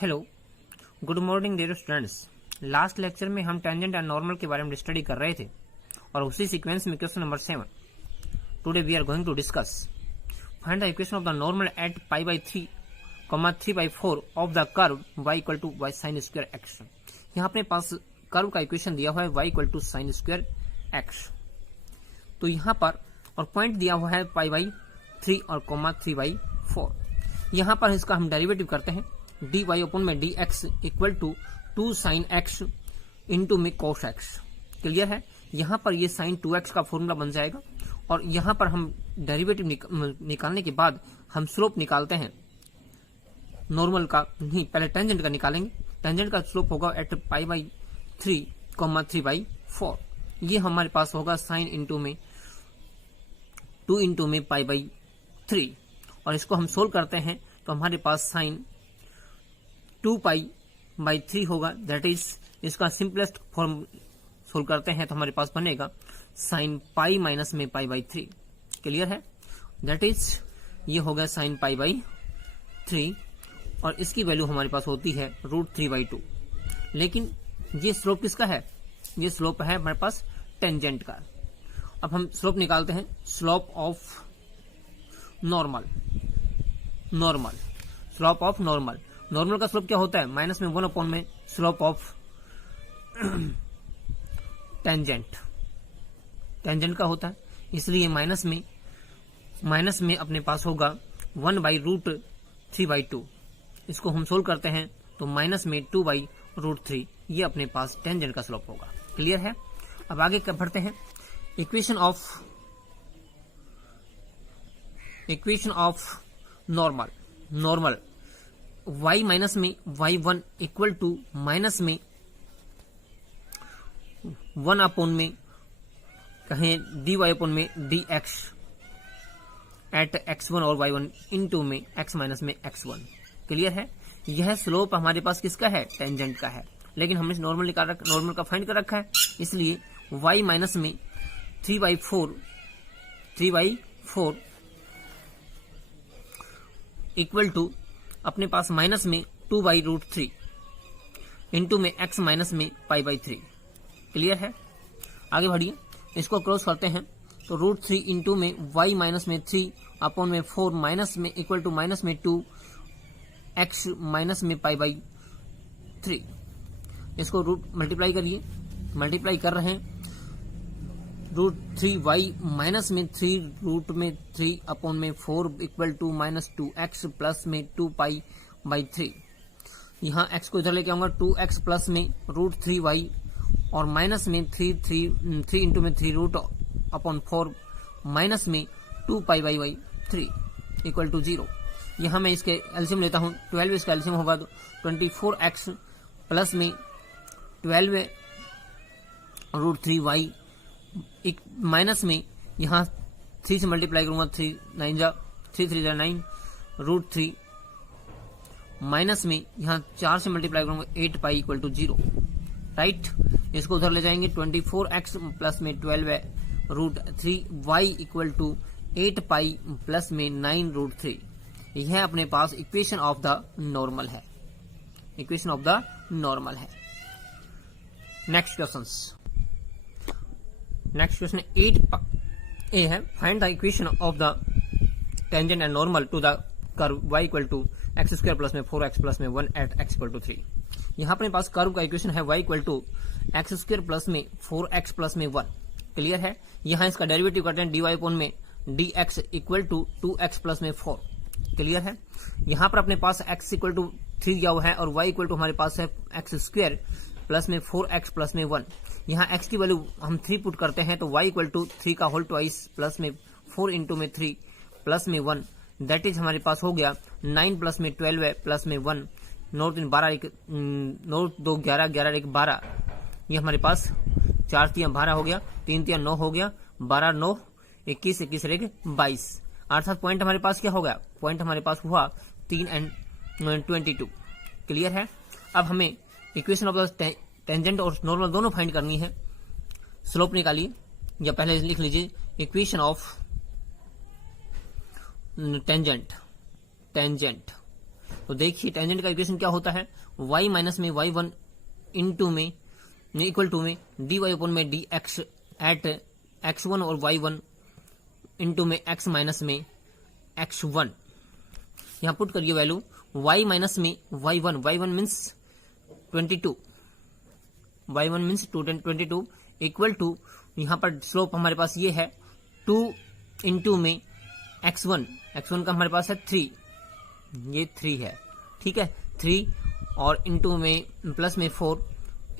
Hello, good morning dear students. Last lecture में हम tangent and normal के बारे में स्टडी कर रहे थे और उसी सीक्वेंस में question number 7 today we are going to discuss find the equation of the normal at pi by 3, 3/4 of the curve y equal to y sine square x। यहाँ अपने पास कर्व का इक्वेशन दिया हुआ है y equal to sine square x। तो यहाँ पर और पॉइंट दिया हुआ है पाई बाई 3 और 3/4। यहाँ पर इसका हम डेरिवेटिव करते हैं dy अपॉन में dx equal to 2 sine x into में cos x। क्लियर है। यहाँ पर ये साइन 2x का फॉर्मूला बन जाएगा और यहाँ पर हम डेरिवेटिव निकालने के बाद हम स्लोप निकालते हैं नॉर्मल का, नहीं पहले टेंजेंट का निकालेंगे। टेंजेंट का स्लोप होगा एट पाई बाई 3, 3/4। ये हमारे पास होगा साइन इंटू में 2 इंटू में पाई बाई 3 और इसको हम सोल्व करते हैं तो हमारे पास साइन 2 पाई बाई 3 होगा। दैट इज इसका सिंपलेस्ट फॉर्म सोल्व करते हैं तो हमारे पास बनेगा साइन पाई माइनस में पाई बाई 3। क्लियर है। दैट इज ये हो गया साइन पाई बाई 3 और इसकी वैल्यू हमारे पास होती है √3/2। लेकिन ये स्लोप किसका है? ये स्लोप है हमारे पास टेंजेंट का। अब हम स्लोप निकालते हैं। Slope of normal, slope of normal का स्लोप क्या होता है? माइनस में 1 अपॉन में स्लोप ऑफ टेंजेंट का होता है, इसलिए माइनस में अपने पास होगा 1/√3/2। इसको हम सोल्व करते हैं तो माइनस में 2/√3 ये अपने पास टेंजेंट का स्लोप होगा। क्लियर है। अब आगे क्या बढ़ते हैं। Equation of normal y minus में y1 इक्वल टू माइनस में 1 अपॉन में कहें dy अपॉन में dx एट x1 और y1 इंटू में x माइनस में x1। क्लियर है। यह स्लोप हमारे पास किसका है? टेंजेंट का है। लेकिन हमने नॉर्मल का फाइंड कर रखा है, इसलिए y माइनस में 3/4 इक्वल टू अपने पास माइनस में 2/√3 इंटू में x माइनस में पाई बाई 3। क्लियर है। आगे बढ़िए, इसको क्रॉस करते हैं तो √3 इंटू में y माइनस में 3 अपॉन में 4 माइनस में इक्वल टू माइनस में 2 x माइनस में पाई बाई 3। इसको रूट मल्टीप्लाई करिए, मल्टीप्लाई कर रहे हैं √3y माइनस में 3 रूट में 3 अपॉन में 4 equal to minus 2x plus में 2 पाई बाई 3। यहाँ x को इधर लेके आऊंगा 2x प्लस में √3y और माइनस में 3 इंटू में 3 रूट अपॉन 4 माइनस में 2 पाई बाई 3 इक्वल टू 0। यहाँ मैं इसके एलसीएम लेता हूँ। 12 इसका एलसीएम होगा तो 24x प्लस में 12 √3y माइनस में यहाँ 3 से मल्टीप्लाई करूंगा 3 3 9 √3 माइनस में यहाँ 4 से मल्टीप्लाई करूंगा 8 पाई इक्वल टू 0। राइट। इसको उधर ले जाएंगे 24x प्लस में 12 √3y equal to 8 pi plus में 9 √3। यह अपने पास इक्वेशन ऑफ द नॉर्मल है। नेक्स्ट क्वेश्चन 8a है। Find the equation of the tangent and normal to the curve y equal to x² plus में 4x प्लस में 1 eight x equal to 3। यहाँ अपने पास कर्व का इक्वेशन है y equal to x² plus में 4x plus में 1। Clear है। यहाँ इसका डेरिवेटिव करते हैं dy अपॉन में dx equal to 2x plus में 4। क्लियर है। यहाँ पर अपने पास x इक्वल टू 3 दिया हुआ है और y इक्वल टू हमारे पास है x² प्लस में 4x प्लस में 1। यहाँ x की वैल्यू हम 3 पुट करते हैं तो y इक्वल टू 3 का होल ट्वाइस प्लस में 4 इंटू में 3 प्लस में 1। दैट इज हमारे पास हो गया 9 प्लस में 12 प्लस में 1 9 3 12 9 2 11 11 1 12। ये हमारे पास 4 3 12 हो गया, 3 3 9 हो गया, 12 9 21 21 1 22। अर्थात पॉइंट हमारे पास क्या हो गया? पॉइंट हमारे पास हुआ 3 and 22। क्लियर है। अब हमें इक्वेशन ऑफ द टेंजेंट और नॉर्मल दोनों फाइंड करनी है। स्लोप निकालिए या पहले लिख लीजिए इक्वेशन ऑफ टेंजेंट तो देखिए टेंजेंट का इक्वेशन क्या होता है, y माइनस में y1 इंटू में इक्वल टू में dy अपॉन में dx एट x1 और y1 इंटू में x माइनस में x1। यहाँ पुट करिए वैल्यू y माइनस में y1 means 22, y1 means 22 equal to यहाँ पर स्लोप हमारे पास ये है 2 इंटू में x1 का हमारे पास है 3, ये 3 है, ठीक है 3 और इंटू में प्लस में 4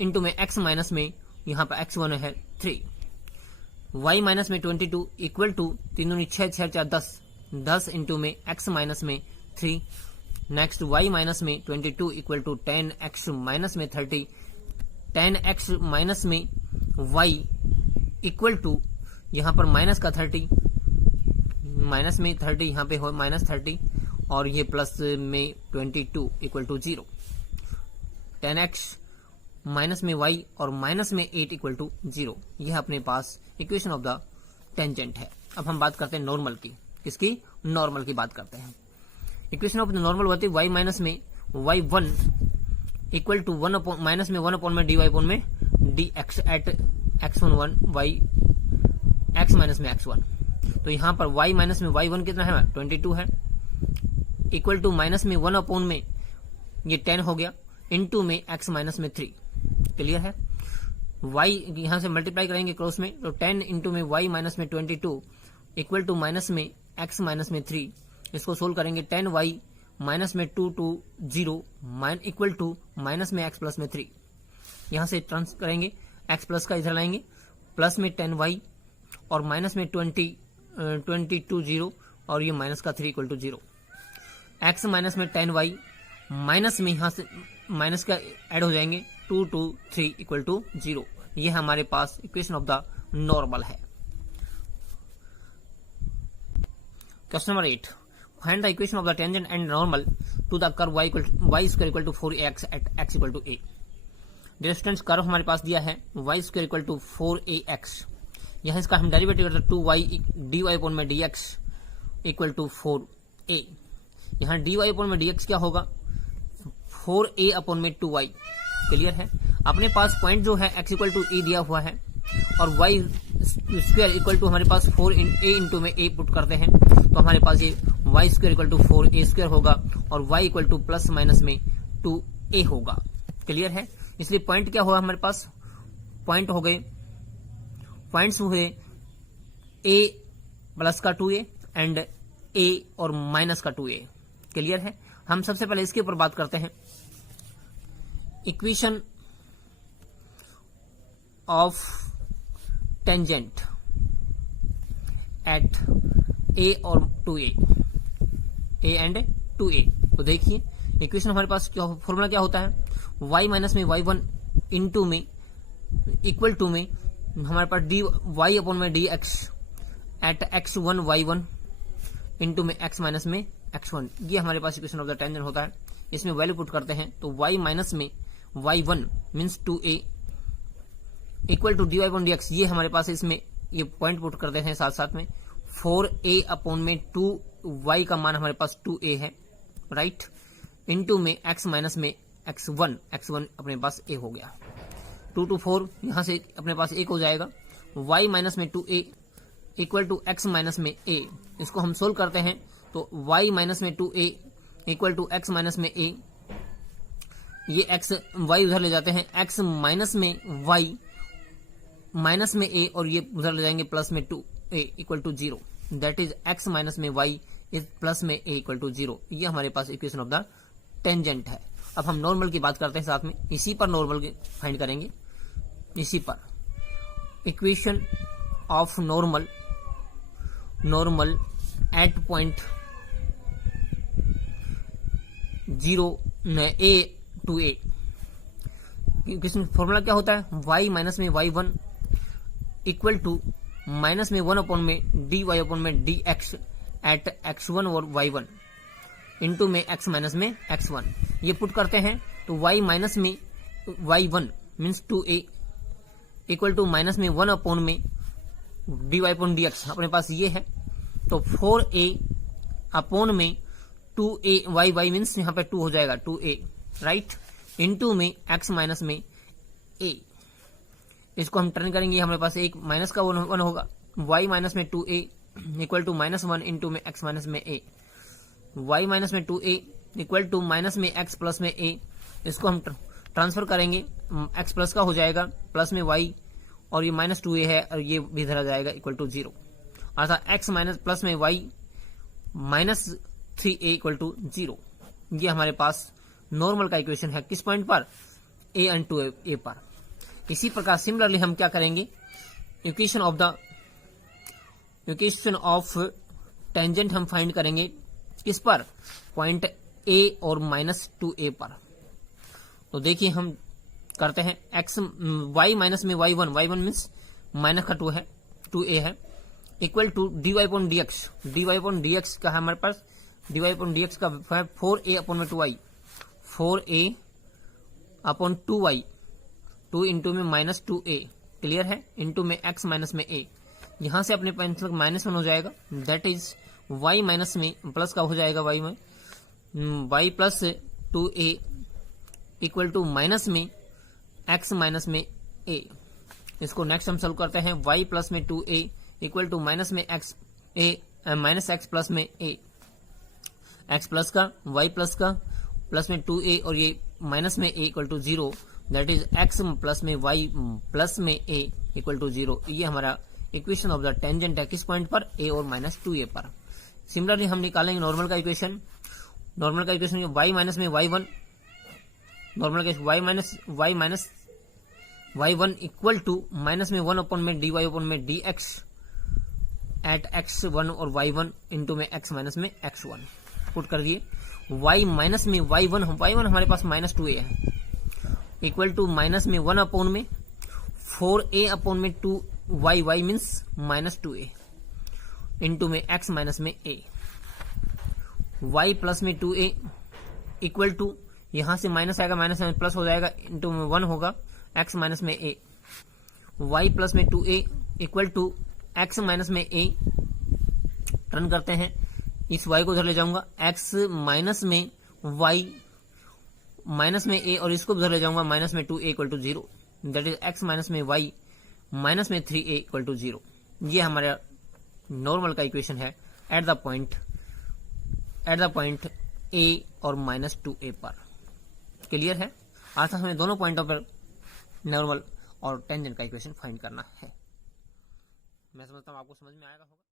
इंटू में x माइनस में यहाँ पर x1 है 3, y माइनस में 22 इक्वल टू 3 दूनी 6 6 4 10 इंटू में x माइनस में 3। नेक्स्ट y माइनस में 22 इक्वल टू 10x माइनस में 30, 10x माइनस में y इक्वल टू यहाँ पर माइनस का 30, माइनस में 30 यहाँ पे हो माइनस 30 और ये प्लस में 22 इक्वल टू 0, 10x माइनस में y और माइनस में 8 इक्वल टू 0। यह अपने पास इक्वेशन ऑफ द टेंजेंट है। अब हम बात करते हैं नॉर्मल की, किसकी, नॉर्मल की बात करते हैं। इक्वेशन ऑफ द नॉर्मल होती है y माइनस में y1 equal to 1 upon minus में 1 अपॉन में dy अपॉन में dx at x1 y x minus में x1। तो यहाँ पर y माइनस में y1 कितना है, 22 है, इक्वल टू माइनस में 1 अपॉन में ये 10 हो गया इंटू में x माइनस में 3। क्लियर है, y यहाँ से मल्टीप्लाई करेंगे क्रॉस में, तो 10 इंटू में y माइनस में 22 इक्वल टू माइनस में x माइनस में 3। इसको सोल्व करेंगे 10y माइनस में 2 टू 0 इक्वल टू माइनस में x प्लस में 3। यहाँ से ट्रांस करेंगे x प्लस का इधर लाएंगे, प्लस में 10y और माइनस में 22 0 और ये माइनस का 3 इक्वल टू 0। x माइनस में 10y माइनस में यहाँ से माइनस का ऐड हो जाएंगे 2 टू 3 इक्वल टू 0। ये हमारे पास इक्वेशन ऑफ द नॉर्मल है। Question number 8, find the equation of the tangent and normal to the curve y square equal to 4ax at x equal to a। Distance curve हमारे पास दिया है y square equal to 4ax, यहाँ इसका हम derivative करते हैं 2y dy upon में dx इक्वल टू 4a। यहाँ dy अपॉन में dx क्या होगा, 4a अपॉन में 2y। क्लियर है, अपने पास पॉइंट जो है x इक्वल टू a दिया हुआ है और y स्क्वायर इक्वल टू हमारे पास 4a इंटू में a पुट करते हैं, तो हमारे पास ये y square equal to 4a square होगा और y equal to plus minus में 2a होगा। क्लियर है, इसलिए पॉइंट क्या होगा हमारे पास, पॉइंट हो गए, पॉइंट्स हुए a प्लस का 2a एंड a और माइनस का 2a। क्लियर है, हम सबसे पहले इसके ऊपर बात करते हैं। Equation of tangent at a और 2a, a एंड 2a। तो देखिए इक्वेशन हमारे पास क्या फॉर्मूला क्या होता है, y माइनस में y1 इंटू में इक्वल टू में हमारे पास dy अपॉन में dx at x1 y1 into में x माइनस में x1। ये हमारे पास इक्वेशन ऑफ द टेंजेंट होता है। इसमें वैल्यू पुट करते हैं तो y माइनस में y1 means 2a equal to dy upon dx, ये हमारे पास इसमें ये पॉइंट पुट करते हैं साथ साथ में 4a अपॉन में 2y का मान हमारे पास 2a है, राइट, इंटू में x माइनस में x1 अपने पास a हो गया, 2 to 4 यहाँ से अपने पास 1 हो जाएगा, y माइनस में 2a equal to x minus में a। इसको हम सोल्व करते हैं तो y माइनस में 2a equal to x minus में a, ये x y उधर ले जाते हैं, x माइनस में y माइनस में a और ये उधर ले जाएंगे प्लस में 2a equal to 0, that is x minus में y इज प्लस में a इक्वल टू 0। ये हमारे पास इक्वेशन ऑफ द टेंजेंट है। अब हम नॉर्मल की बात करते हैं साथ में, इसी पर नॉर्मल फाइंड करेंगे, इसी पर equation of normal at point 0 a two a। Equation formula क्या होता है, y माइनस में y1 इक्वल टू माइनस में 1 अपॉन में dy अपॉन में dx एट x1 और y1 इंटू में x माइनस में x1। ये पुट करते हैं तो y माइनस में y1 means 2a equal to minus में 1 अपॉन में dy अपॉन dx अपने पास ये है, तो 4a अपॉन में 2a y y मीन्स यहाँ पे 2 हो जाएगा 2a राइट, इनटू में x माइनस में a, इसको हम टर्न करेंगे हमारे पास एक माइनस का 1 होगा, y माइनस में 2a इक्वल टू -1 इंटू में x माइनस में a, y माइनस में 2a इक्वल टू माइनस में x प्लस में a, इसको हम ट्रांसफर करेंगे, x प्लस का हो जाएगा प्लस में y और ये -2a है और ये भी धरा जाएगा इक्वल टू 0, अर्थात x माइनस प्लस में y -3a इक्वल टू 0। ये हमारे पास नॉर्मल का इक्वेशन है किस पॉइंट पर, a एंड 2a पर। इसी प्रकार सिमिलरली हम क्या करेंगे, इक्वेशन ऑफ टेंजेंट हम फाइंड करेंगे किस पर, पॉइंट a और -2a पर। तो देखिए हम करते हैं x y माइनस में y1 मीन्स माइनस का 2 है 2a है equal to dy upon dx का है हमारे पास, dy अपॉन dx का है 4a अपॉन में 2y, 4a upon 2y, 2 into में -2a क्लियर है, इंटू में x माइनस में a, यहां से अपने पेंसिल -1 हो जाएगा, दैट इज y माइनस में प्लस का हो जाएगा y में y plus 2a equal to minus में x माइनस में a। इसको नेक्स्ट हम सॉल्व करते हैं, y प्लस में 2a इक्वल टू माइनस में x प्लस में a, x प्लस का y प्लस का प्लस में 2a और ये माइनस में a equal to 0, that is x plus में y प्लस में a इक्वल टू 0। ये हमारा इक्वेशन ऑफ द टेंजेंट है किस पॉइंट पर, a और -2a पर। सिमिलरली हम निकालेंगे नॉर्मल का इक्वेशन y माइनस में y1, नॉर्मल का y minus y1 equal to minus में 1 अपॉन में dy अपॉन में dx एट x1 और y1 इंटू में x माइनस में x1 पुट कर दिए, y माइनस में y1 हमारे पास -2a है इक्वल टू माइनस में 1 अपॉन में 4a अपॉन में 2y मीन्स -2a इंटू में x माइनस में a, y प्लस में 2a इक्वल टू यहां से माइनस आएगा, माइनस में प्लस हो जाएगा, इंटू में 1 होगा x माइनस में a, y प्लस में 2a equal to x minus में a, टर्न करते हैं, इस y को उधर ले जाऊंगा, x माइनस में y माइनस में a और इसको उधर ले जाऊंगा माइनस में 2a equal to 0, that is x minus में y माइनस में 3a इक्वल टू 0। ये हमारा नॉर्मल का इक्वेशन है एट द पॉइंट a और -2a पर। क्लियर है, अर्थात हमें दोनों पॉइंटों पर नॉर्मल और टेंजेंट का इक्वेशन फाइंड करना है। मैं समझता हूँ आपको समझ में आएगा होगा।